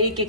1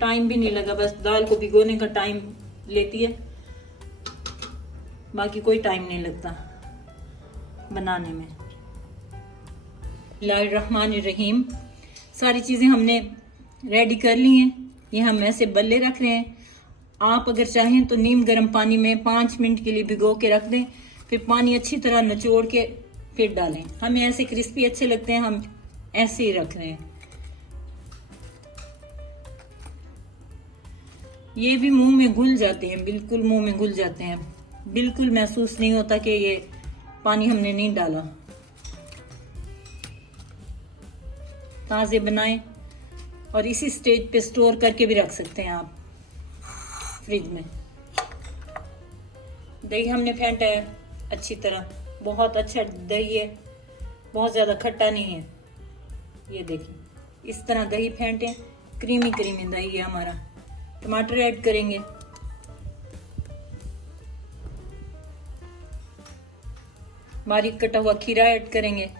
time भी नहीं लगा, बस दाल को भिगोने का टाइम लेती है, बाकी कोई टाइम नहीं लगता बनाने में। बिस्मिल्लाहिर्रहमानिर्रहीम। सारी चीज़ें हमने रेडी कर ली हैं। ये हम ऐसे बल्ले रख रहे हैं। आप अगर चाहें तो नीम गर्म पानी में 5 मिनट के लिए भिगो के रख दें, फिर पानी अच्छी तरह निचोड़ के फिर डालें। हमें ऐसे क्रिस्पी अच्छे लगते हैं, हम ऐसे ही रख रहे हैं। ये भी मुंह में घुल जाते हैं, बिल्कुल मुंह में घुल जाते हैं, बिल्कुल महसूस नहीं होता कि ये पानी हमने नहीं डाला। ताज़े बनाएं और इसी स्टेज पे स्टोर करके भी रख सकते हैं आप फ्रिज में। दही हमने फेंटा है अच्छी तरह, बहुत अच्छा दही है, बहुत ज़्यादा खट्टा नहीं है। ये देखिए इस तरह दही फेंटे, क्रीमी क्रीमी दही है हमारा। टमाटर ऐड करेंगे, बारीक कटा हुआ खीरा ऐड करेंगे,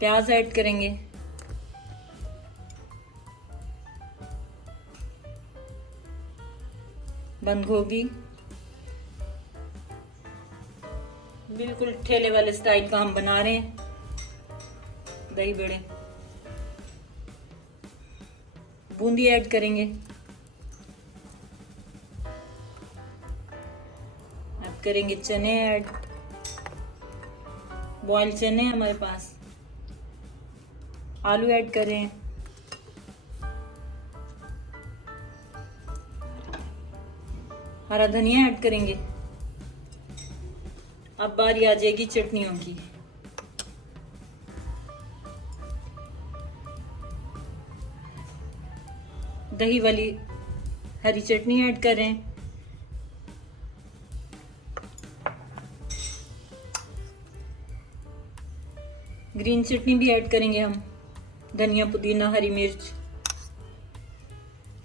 प्याज ऐड करेंगे, बंद गोभी, बिल्कुल ठेले वाले स्टाइल का हम बना रहे हैं दही बड़े। बूंदी ऐड करेंगे, अब करेंगे चने ऐड, बॉइल्ड चने हमारे पास। आलू ऐड कर रहे हैं, हरा धनिया ऐड करेंगे। अब बारी आ जाएगी चटनियों की। दही वाली हरी चटनी ऐड कर रहे हैं, ग्रीन चटनी भी ऐड करेंगे हम, धनिया पुदीना हरी मिर्च,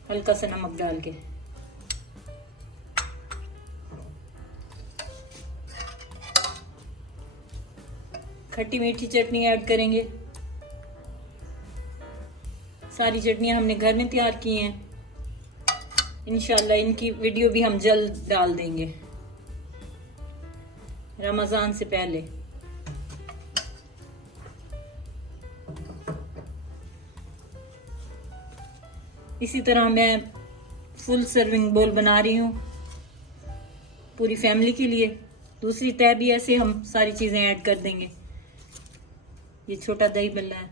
हल्का सा नमक डाल के। खट्टी मीठी चटनी ऐड करेंगे। सारी चटनियां हमने घर में तैयार की हैं, इंशाल्लाह इनकी वीडियो भी हम जल्द डाल देंगे रमजान से पहले। इसी तरह मैं फुल सर्विंग बोल बना रही हूँ पूरी फैमिली के लिए। दूसरी तय भी ऐसे हम सारी चीजें ऐड कर देंगे। ये छोटा दही बल्ला है,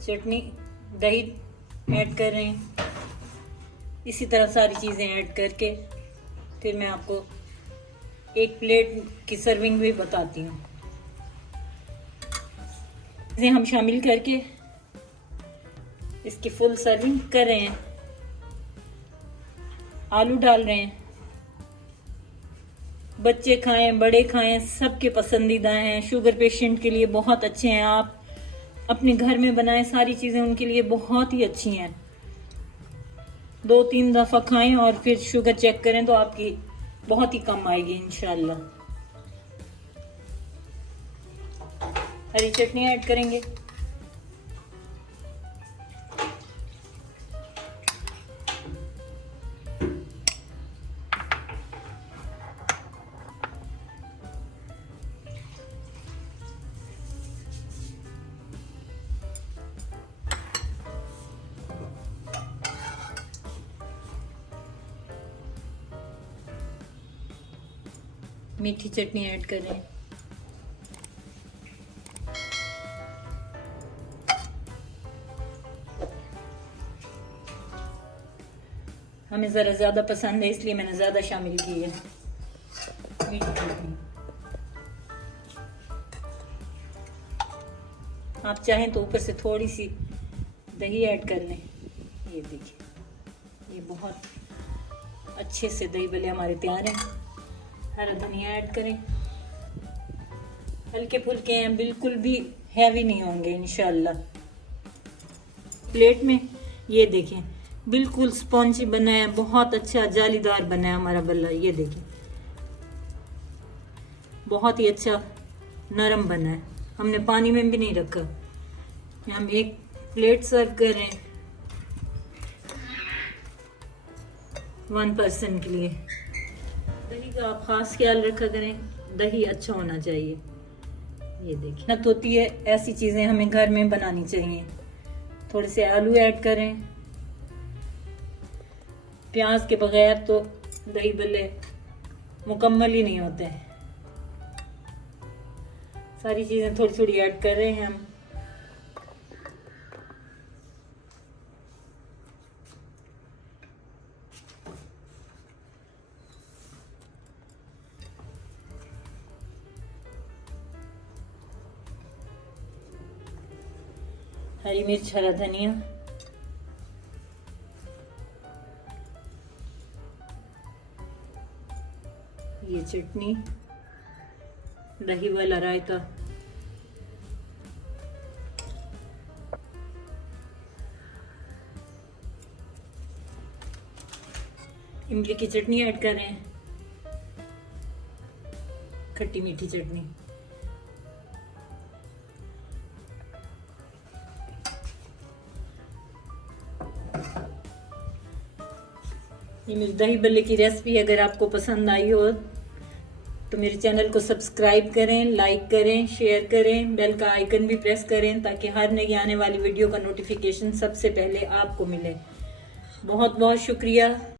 चटनी दही ऐड कर रहे हैं। इसी तरह सारी चीजें ऐड करके फिर मैं आपको एक प्लेट की सर्विंग भी बताती हूँ। इसे हम शामिल करके इसकी फुल सर्विंग कर रहे हैं। आलू डाल रहे हैं, बच्चे खाएं बड़े खाएं सबके पसंदीदा हैं। शुगर पेशेंट के लिए बहुत अच्छे हैं, आप अपने घर में बनाएं, सारी चीजें उनके लिए बहुत ही अच्छी हैं। 2-3 दफा खाएं और फिर शुगर चेक करें तो आपकी बहुत ही कम आएगी इंशाल्लाह। हरी चटनी ऐड करेंगे, मीठी चटनी ऐड करें, हमें ज़रा ज़्यादा पसंद है इसलिए मैंने ज़्यादा शामिल की है मीठी चटनी। आप चाहें तो ऊपर से थोड़ी सी दही ऐड कर लें। ये देखिए ये बहुत अच्छे से दही भल्ले हमारे तैयार हैं। हरा धनिया ऐड करें, हल्के फुल्के हैं, बिल्कुल भी हैवी नहीं होंगे इंशाल्लाह। प्लेट में ये देखें बिल्कुल स्पॉन्जी बना है, बहुत अच्छा जालीदार बना है हमारा बल्ला। ये देखें बहुत ही अच्छा नरम बना है। हमने पानी में भी नहीं रखा। हम एक प्लेट सर्व कर रहे हैं 1 पर्सन के लिए। दही का आप खास ख्याल रखा करें, दही अच्छा होना चाहिए। ये देखिए मेहनत होती है, ऐसी चीजें हमें घर में बनानी चाहिए। थोड़े से आलू ऐड करें। प्याज के बगैर तो दही बल्ले मुकम्मल ही नहीं होते। सारी चीजें थोड़ी थोड़ी ऐड कर रहे हैं हम। हरी मिर्च, हरा धनिया, ये चटनी, दही वाला रायता, इमली की चटनी ऐड कर रहे हैं, खट्टी मीठी चटनी। ये मेरी दही बल्ले की रेसिपी अगर आपको पसंद आई हो तो मेरे चैनल को सब्सक्राइब करें, लाइक करें, शेयर करें, बेल का आइकन भी प्रेस करें ताकि हर नई आने वाली वीडियो का नोटिफिकेशन सबसे पहले आपको मिले। बहुत बहुत शुक्रिया।